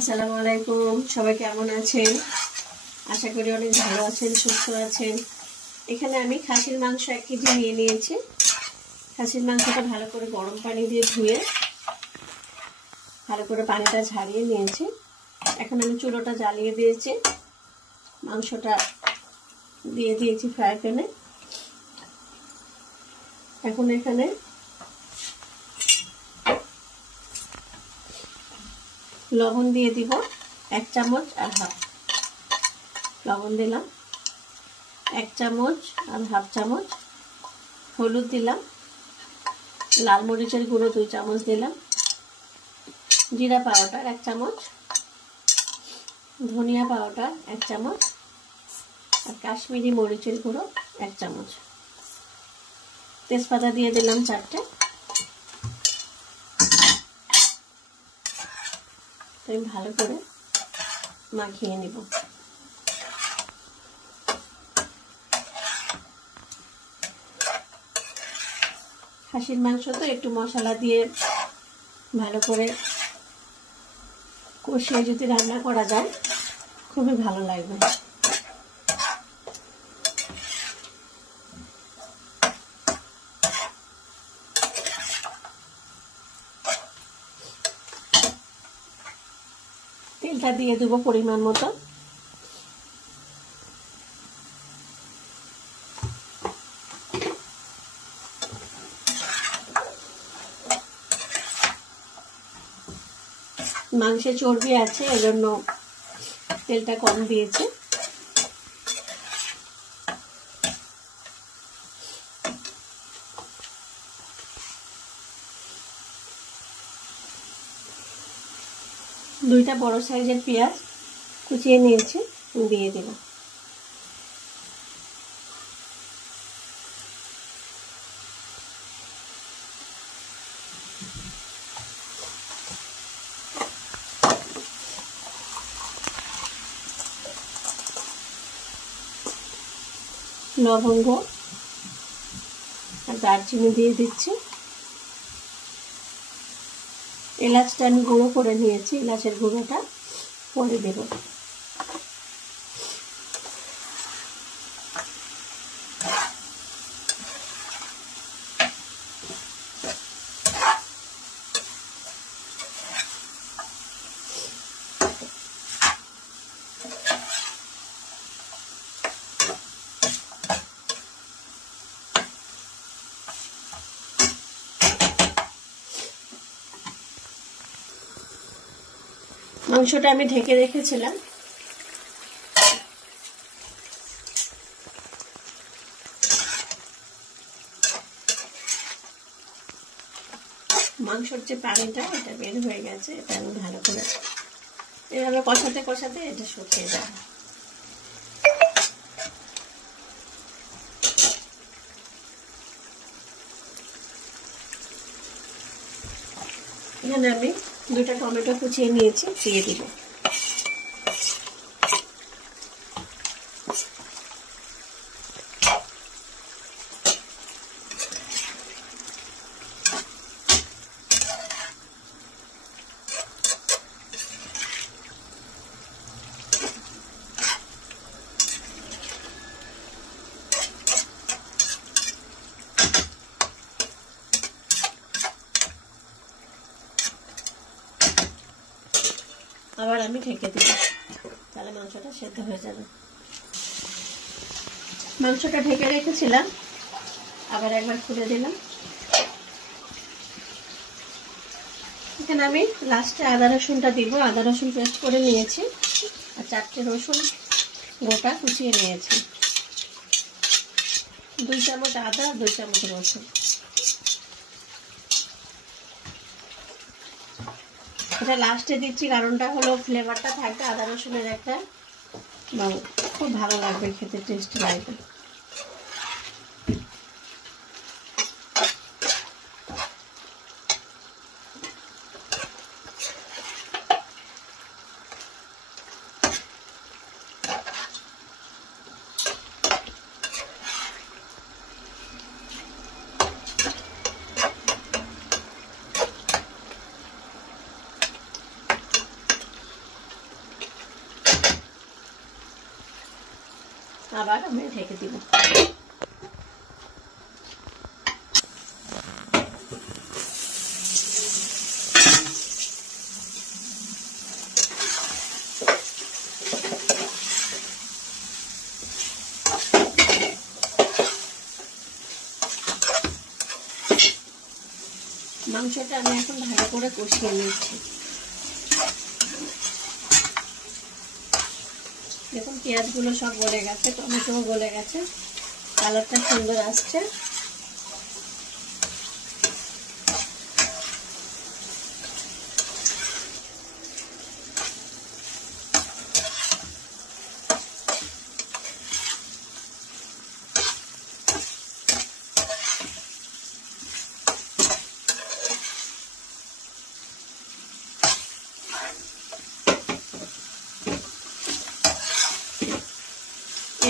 আসসালামু আলাইকুম, সবাই কেমন আছেন? আশা করি অনেক ভালো আছেন, সুস্থ আছেন। এখানে আমি খাসির মাংস 1 কেজি নিয়ে নিয়েছি। খাসির মাংসটা ভালো করে গরম পানি দিয়ে ধুয়ে ভালো করে পানিটা ঝারিয়ে নিয়েছি। এখন আমি চুলোটা জ্বালিয়ে দিয়েছি, মাংসটা দিয়ে দিয়েছি ফ্রাই প্যানে। এখন এখানে লবণ দিয়ে দিব 1 চামচ আর হাফ। লবণ দিলাম 1 চামচ আর হাফ চামচ। হলুদ দিলাম, লাল মরিচের গুঁড়ো 2 চামচ দিলাম, জিরা পাউডার 1 চামচ, ধনিয়া পাউডার 1 চামচ আর কাশ্মীরি মরিচের গুঁড়ো 1 চামচ। তেজপাতা দিয়ে দিলাম 4টে। আমি ভালো করে মাখিয়ে নিব। খাসির মাংস তো একটু মশলা দিয়ে ভালো করে কষিয়ে যদি রান্না করা যায় খুবই ভালো লাগবে। তেলটা দিয়ে দেবো পরিমাণ মতো। মাংসে চর্বি আছে, এজন্য তেলটা কম দিয়েছে। দুইটা বড় সাইজের পেঁয়াজ কুচিয়ে নিয়েছি, দিয়ে দিলাম। লবঙ্গ আর দারচিনি দিয়ে দিচ্ছি। এলাচটা আমি গুঁড়ো করে নিয়েছি, এলাচের গুঁড়োটা পরে দেব। মাংসটা আমি ঢেকে রেখেছিলাম। মাংসর যে পানিটা এটা বের হয়ে গেছে, এটা আমি ভালো করে এভাবে কষাতে কষাতে এটা শুকিয়ে যাবে। এখানে আমি 2টা টমেটো কুচিয়ে নিয়েছি, দিয়ে দিব। আবার আমি ঢেকে দিব, তাহলে মাংসটা সেদ্ধ হয়ে যাবে। মাংসটা ঢেকে রেখেছিলাম, আবার একবার খুলে দিলাম। এখানে আমি লাস্টে আদা রসুনটা দিব। আদা রসুন পেস্ট করে নিয়েছি আর 4টে রসুন গোটা কুচিয়ে নিয়েছি। 2 চামচ আদা, 2 চামচ রসুন। এটা লাস্টে দিচ্ছি, কারণটা হলো ফ্লেভারটা থাকবে আদা রসুনের একটা, খুব ভালো লাগবে খেতে, টেস্টি লাগবে। আবার আমি ঢেকে দিব। মাংসটা আমি এখন ভালো করে কষিয়ে নিচ্ছি। দেখুন পেঁয়াজগুলো সব গলে গেছে, টমেটোও গলে গেছে, কালারটা সুন্দর আসছে।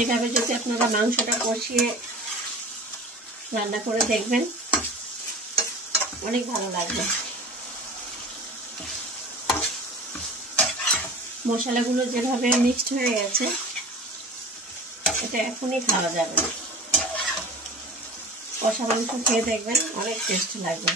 এইভাবে যদি আপনারা মাংসটা কষিয়ে রান্না করে দেখবেন, অনেক ভালো লাগবে। মশলাগুলো যেভাবে মিক্সড হয়ে গেছে, এটা এখনই খাওয়া যাবে। কষা মাংস খেয়ে দেখবেন, অনেক টেস্ট লাগবে।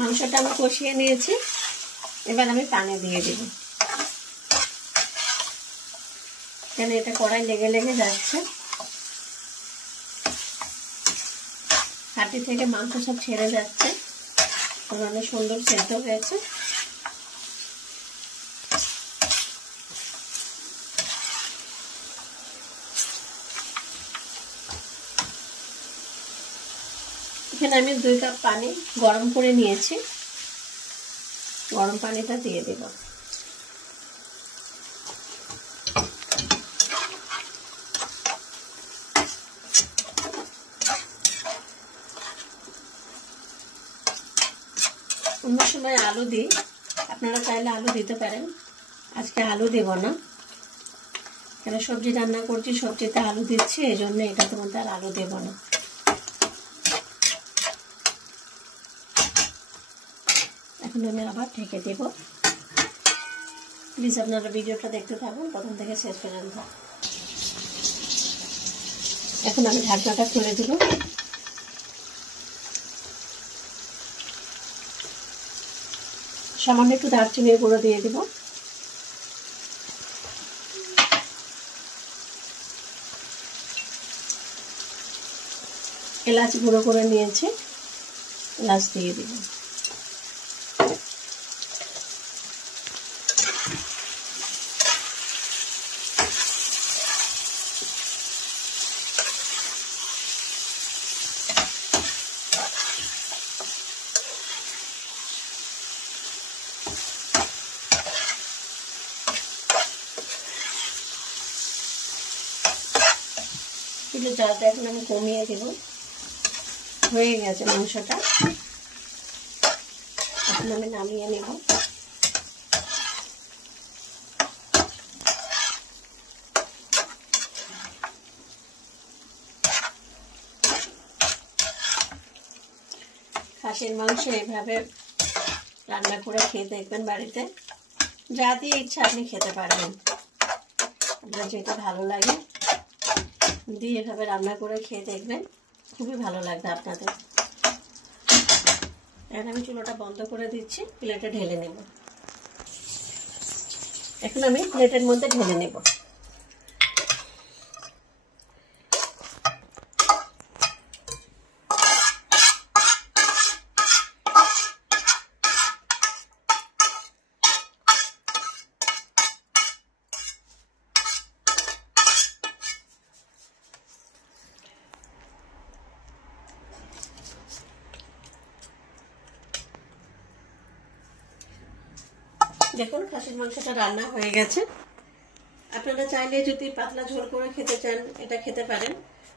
মাংসটা আমি কষিয়ে নিয়েছি, এবার আমি পানি দিয়ে দেব। কেন এটা কড়াই লেগে লেগে যাচ্ছে, হাঁটি থেকে মাংস সব ছেড়ে যাচ্ছে, অনেক সুন্দর সেদ্ধ হয়েছে। এখানে আমি 2 কাপ পানি গরম করে নিয়েছি, গরম পানিটা দিয়ে দেব। অন্য সময় আলু দিই, আপনারা চাইলে আলু দিতে পারেন। আজকে আলু দেব না, কেন সবজি রান্না করছি, সবজিতে আলু দিচ্ছি, এই জন্য এটাতে মধ্যে আর আলু দেব না। এখন আমি আবার ঢেকে দেব। প্লিজ আপনারা ভিডিওটা দেখতে থাকুন প্রথম থেকে শেষ পর্যন্ত। এখন আমি ঢাকনাটা খুলে দেব। সামান্য একটু দারচিনির গুঁড়ো দিয়ে দেব। এলাচ গুঁড়ো করে নিয়েছি, এলাচ দিয়ে দেব। একটু জালটা এখন আমি কমিয়ে দেব। হয়ে গেছে মাংসটা, এখন আমি নামিয়ে নেব। খাসির মাংস এভাবে রান্না করে খেয়ে দেখবেন বাড়িতে, যা দিয়ে ইচ্ছা আপনি খেতে পারবেন। আপনার যেটা ভালো লাগে দিয়ে এভাবে রান্না করে খেয়ে দেখবেন, খুবই ভালো লাগবে আপনাদের। এখন আমি চুলোটা বন্ধ করে দিচ্ছি, প্লেটে ঢেলে নেব। এখন আমি প্লেটের মধ্যে ঢেলে নেব। দেখুন খাসির মাংসটা রান্না হয়ে গেছে। আপনারা চাইলে যদি পাতলা ঝোল করে খেতে চান এটা খেতে পারেন।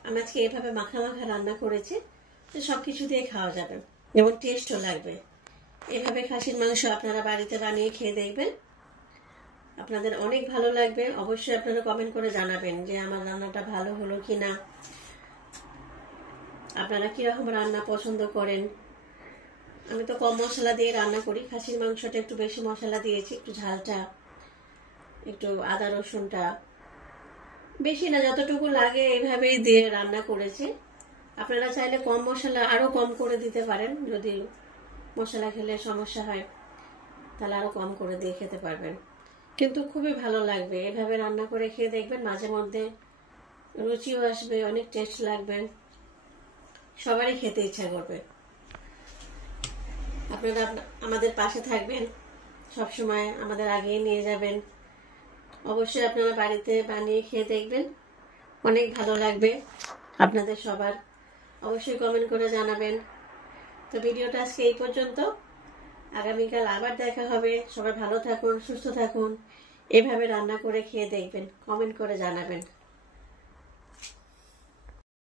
আমি আজকে এভাবে মাখা মাখা রান্না করেছি, তো সবকিছু দিয়ে খাওয়া যাবে এবং টেস্টও লাগবে। এভাবে খাসির মাংস আপনারা বাড়িতে বানিয়ে খেয়ে দেখবেন, আপনাদের অনেক ভালো লাগবে। অবশ্যই আপনারা কমেন্ট করে জানাবেন যে আমার রান্নাটা ভালো হলো কিনা, আপনারা কিরকম রান্না পছন্দ করেন। আমি তো কম মশলা দিয়ে রান্না করি, খাসির মাংসটা একটু বেশি মশলা দিয়েছি, একটু ঝালটা, একটু আদা রসুনটা বেশি না, যতটুকু লাগে এইভাবেই দিয়ে রান্না করেছি। আপনারা চাইলে কম মশলা আরো কম করে দিতে পারেন, যদি মশলা খেলে সমস্যা হয় তাহলে আরো কম করে দিয়ে খেতে পারবেন, কিন্তু খুবই ভালো লাগবে। এভাবে রান্না করে খেয়ে দেখবেন, মাঝে মধ্যে রুচিও আসবে, অনেক টেস্ট লাগবে, সবারই খেতে ইচ্ছা করবে। আপনারা আমাদের পাশে থাকবেন, সবসময় আমাদের আগিয়ে নিয়ে যাবেন। অবশ্যই আপনারা বাড়িতে বানিয়ে খেয়ে দেখবেন, অনেক ভালো লাগবে আপনাদের সবার। অবশ্যই কমেন্ট করে জানাবেন। তো ভিডিওটা আজকে এই পর্যন্ত, আগামীকাল আবার দেখা হবে। সবাই ভালো থাকুন, সুস্থ থাকুন, এভাবে রান্না করে খেয়ে দেখবেন, কমেন্ট করে জানাবেন।